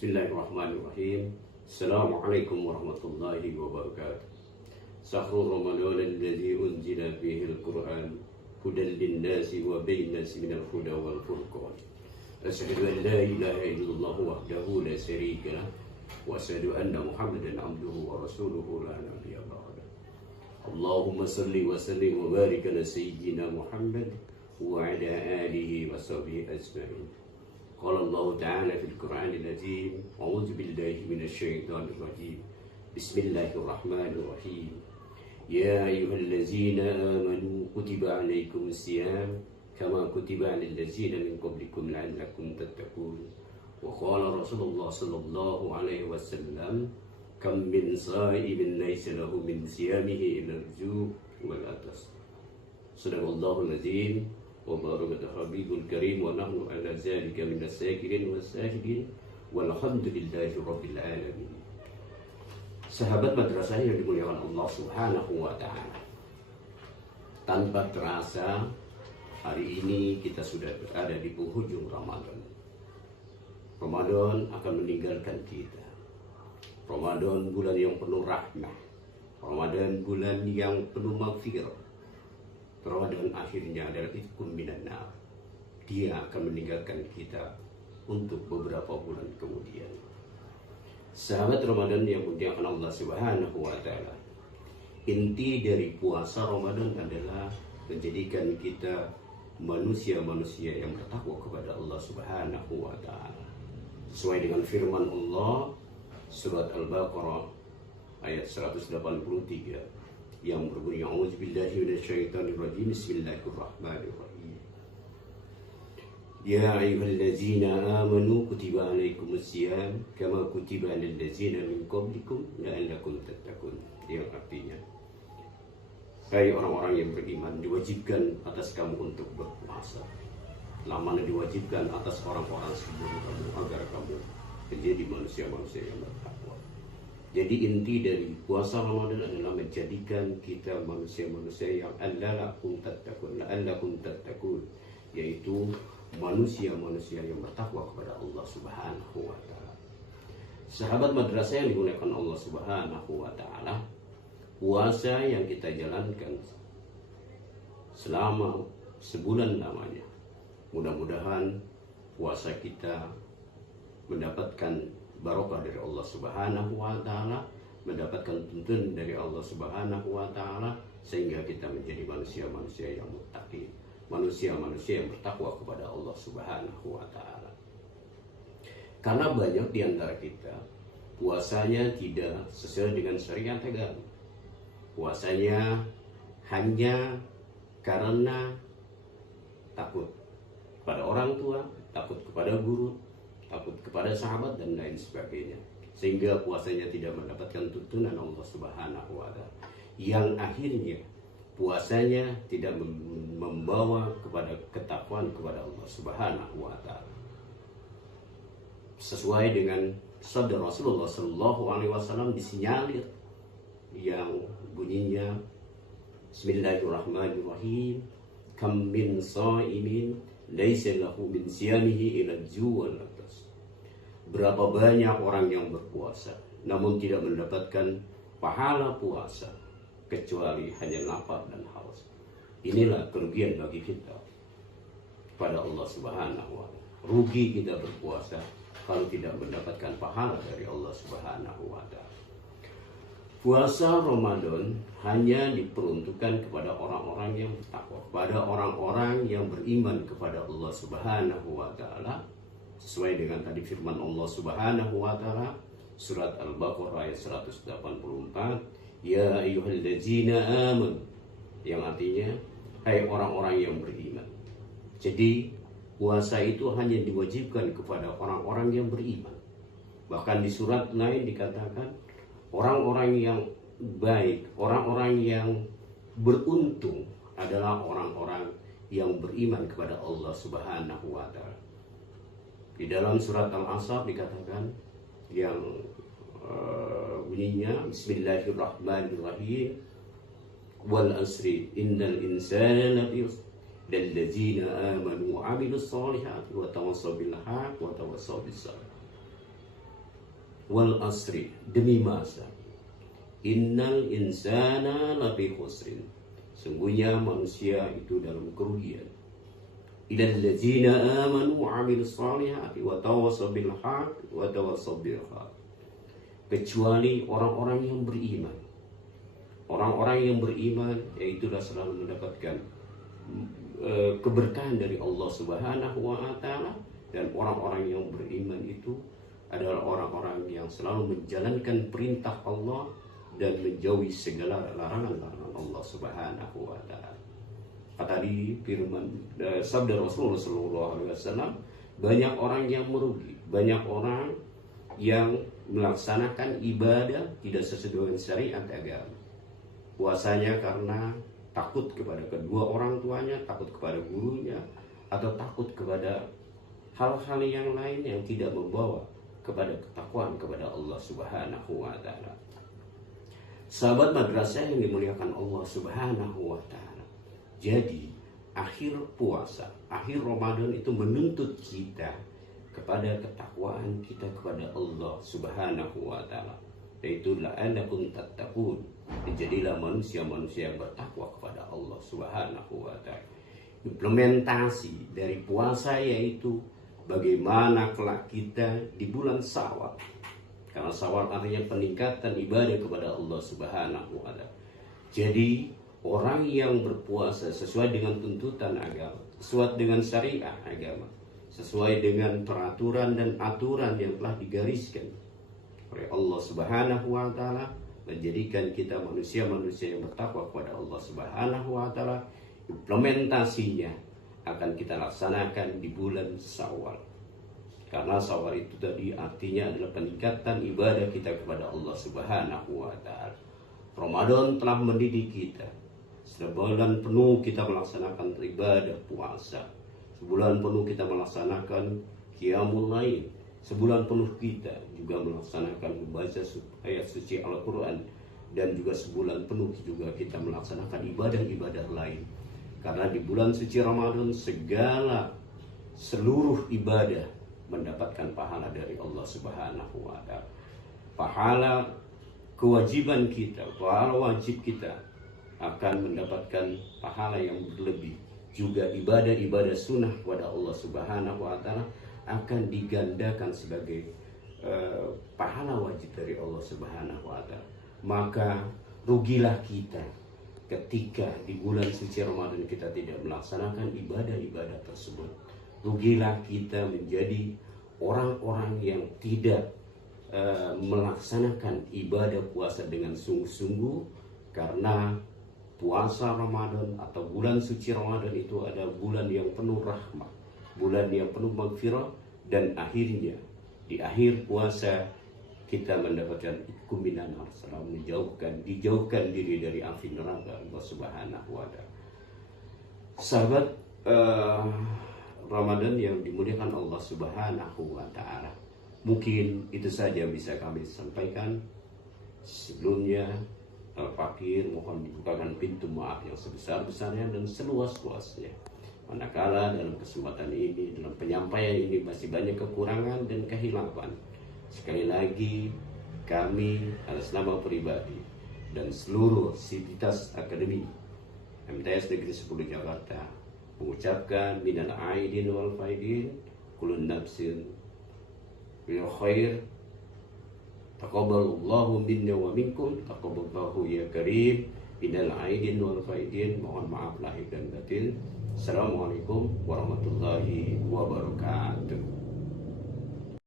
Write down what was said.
Bismillahirrahmanirrahim. Assalamualaikum warahmatullahi wabarakatuh. Syahrul Ramadan alladzi unzila fihi al-Qur'an hudan lin-nasi wa bayyinatin minal huda wal furqan. Asyhadu an la ilaha illallah wahdahu la syarika lah wa asyhadu anna Muhammadan abduhu wa rasuluhu la nabiyya ba'da. Allahumma shalli wa sallim wa barik ala sayyidina Muhammad wa ala alihi wa sahbihi ajma'in. قال الله تعالى في القرآن العظيم أعوذ بالله من الشيطان الرجيم بسم الله الرحمن الرحيم يا أيها الذين آمنوا كتب عليكم الصيام كما كتب على الذين من قبلكم لعلكم تتقون وقال رسول الله صلى الله عليه وسلم كم من صائم ليس له من صيامه إلا الجوع والعطش صدق الله العظيم وبارك الحبيب الكريم ونحن على ذلك من الساكرين والساجدين والحمد لله رب العالمين. Sahabat madrasah yang dimuliakan Allah Subhanahu wa Ta'ala, tanpa terasa hari ini kita sudah berada di penghujung Ramadan. Ramadan akan meninggalkan kita. Ramadan bulan yang penuh rahmah. Ramadan bulan yang penuh maghfirah. Ramadan akhirnya adalah itqun minan nar. Dia akan meninggalkan kita untuk beberapa bulan kemudian. Sahabat Ramadan yang dimuliakan Allah Subhanahu wa Ta'ala, inti dari puasa Ramadan adalah menjadikan kita manusia-manusia yang bertakwa kepada Allah Subhanahu wa Ta'ala. Sesuai dengan firman Allah surat Al-Baqarah ayat 183 yang berbunyi a'udzubillahi minasyaitonirrajim bismillahirrahmanirrahim. Ya ayyuhallazina amanu kutiba alaikumus syiyam kama kutiba alal ladzina min qablikum la'allakum tattaqun. Yang artinya, hai orang-orang yang beriman, diwajibkan atas kamu untuk berpuasa lama diwajibkan atas orang-orang sebelum kamu agar kamu menjadi manusia-manusia yang bertakwa. Jadi inti dari puasa Ramadan adalah menjadikan kita manusia-manusia yang la'allakum tattaqun, yaitu manusia-manusia yang bertakwa kepada Allah Subhanahu wa Ta'ala. Sahabat madrasah yang dimuliakan Allah Subhanahu wa Ta'ala, puasa yang kita jalankan selama sebulan lamanya, mudah-mudahan puasa kita mendapatkan barokah dari Allah Subhanahu wa Ta'ala, mendapatkan tuntunan dari Allah Subhanahu wa Ta'ala, sehingga kita menjadi manusia-manusia yang muttaqin, manusia-manusia yang bertakwa kepada Allah Subhanahu wa Ta'ala. Karena banyak di antara kita puasanya tidak sesuai dengan syariat agama. Puasanya hanya karena takut kepada orang tua, takut kepada guru, takut kepada sahabat dan lain sebagainya, sehingga puasanya tidak mendapatkan tuntunan Allah Subhanahu wa Ta'ala, yang akhirnya puasanya tidak membawa kepada ketakwaan kepada Allah Subhanahu wa Ta'ala. Sesuai dengan sabda Rasulullah sallallahu alaihi wasallam disinyalir yang bunyinya Bismillahirrahmanirrahim, kam min shaimin laisa lahu min siyamihi ila al-ju' wal atas. Berapa banyak orang yang berpuasa namun tidak mendapatkan pahala puasa kecuali hanya lapar dan haus. Inilah kerugian bagi kita pada Allah Subhanahu wa Ta'ala. Rugi kita berpuasa kalau tidak mendapatkan pahala dari Allah Subhanahu wa Ta'ala. Puasa Ramadan hanya diperuntukkan kepada orang-orang yang bertakwa, kepada orang-orang yang beriman kepada Allah Subhanahu wa Ta'ala, sesuai dengan tadi firman Allah Subhanahu wa Ta'ala surat Al-Baqarah ayat 184, ya ayyuhallazina amanu, yang artinya hai orang-orang yang beriman. Jadi puasa itu hanya diwajibkan kepada orang-orang yang beriman. Bahkan di surat lain dikatakan orang-orang yang baik, orang-orang yang beruntung adalah orang-orang yang beriman kepada Allah Subhanahu wa Ta'ala. Di dalam surat Al-Asr dikatakan yang bunyinya Bismillahirrahmanirrahim, wal asri innal insana lafi khusr ladzina amanu wa 'amilus solihati wa tawassaw bil haqq wa tawassaw bis sabr. wal asri, demi masa, innal insana lafi khusrin, sungguhnya manusia itu dalam kerugian. Ilal ladzina amanu wa 'amilus shalihati wa tawassaw bil haqqi wa tawassaw bil haqq, kecuali orang-orang yang beriman. Orang-orang yang beriman yaitulah selalu mendapatkan keberkahan dari Allah Subhanahu wa taala, dan orang-orang yang beriman itu adalah orang-orang yang selalu menjalankan perintah Allah dan menjauhi segala larangan-larangan Allah Subhanahu wa taala. Kata di firman sabda Rasulullah sallallahu alaihi wasallam, banyak orang yang merugi, banyak orang yang melaksanakan ibadah tidak sesuai dengan syariat agama. Puasanya karena takut kepada kedua orang tuanya, takut kepada gurunya, atau takut kepada hal-hal yang lain yang tidak membawa kepada ketakwaan kepada Allah Subhanahu wa taala. Sahabat madrasah yang dimuliakan Allah Subhanahu wa taala. Jadi, akhir puasa, akhir Ramadan itu menuntut kita kepada ketakwaan kita kepada Allah Subhanahu wa taala. Yaitu la'allakum tattaqun. Jadilah manusia-manusia yang bertakwa kepada Allah Subhanahu wa taala. Implementasi dari puasa yaitu bagaimana kelak kita di bulan Syawal. Karena Syawal artinya peningkatan ibadah kepada Allah Subhanahu wa taala. Jadi orang yang berpuasa sesuai dengan tuntutan agama, sesuai dengan syariah agama, sesuai dengan peraturan dan aturan yang telah digariskan oleh Allah Subhanahu wa taala, menjadikan kita manusia-manusia yang bertakwa kepada Allah Subhanahu wa taala. Implementasinya akan kita laksanakan di bulan Syawal. Karena Syawal itu tadi artinya adalah peningkatan ibadah kita kepada Allah Subhanahu wa taala. Ramadan telah mendidik kita. Sebulan penuh kita melaksanakan ibadah puasa. Sebulan penuh kita melaksanakan qiyamul lail. Sebulan penuh kita juga melaksanakan membaca ayat suci Al-Quran. Dan juga sebulan penuh juga kita melaksanakan ibadah-ibadah lain. Karena di bulan suci Ramadan seluruh ibadah mendapatkan pahala dari Allah Subhanahu wa taala. Pahala kewajiban kita, pahala wajib kita akan mendapatkan pahala yang berlebih. Juga ibadah-ibadah sunnah kepada Allah Subhanahu wa taala akan digandakan sebagai pahala wajib dari Allah Subhanahu wa taala. Maka rugilah kita ketika di bulan suci Ramadan kita tidak melaksanakan ibadah-ibadah tersebut. Rugilah kita menjadi orang-orang yang tidak melaksanakan ibadah puasa dengan sungguh-sungguh, karena puasa Ramadan atau bulan suci Ramadan itu adalah bulan yang penuh rahmat, bulan yang penuh maghfirah, dan akhirnya di akhir puasa kita mendapatkan kuminan arsalam, dijauhkan diri dari api neraka Allah Subhanahu wa taala. Sahabat Ramadan yang dimuliakan Allah Subhanahu wa taala, mungkin itu saja bisa kami sampaikan. Sebelumnya Al-Fakir mohon dibukakan pintu maaf yang sebesar-besarnya dan seluas-luasnya. Manakala dalam kesempatan ini, dalam penyampaian ini masih banyak kekurangan dan kehilapan, sekali lagi kami atas nama pribadi dan seluruh sivitas akademi MTS Negeri 10 Jakarta mengucapkan minal aidin wal faidin, kulun nafsin bil khair, taqabbalallahu minna wa minkum, taqabbalallahu ya karim, minal aidin wal faidin. Mohon maaf lahir dan batin. Assalamualaikum warahmatullahi wabarakatuh.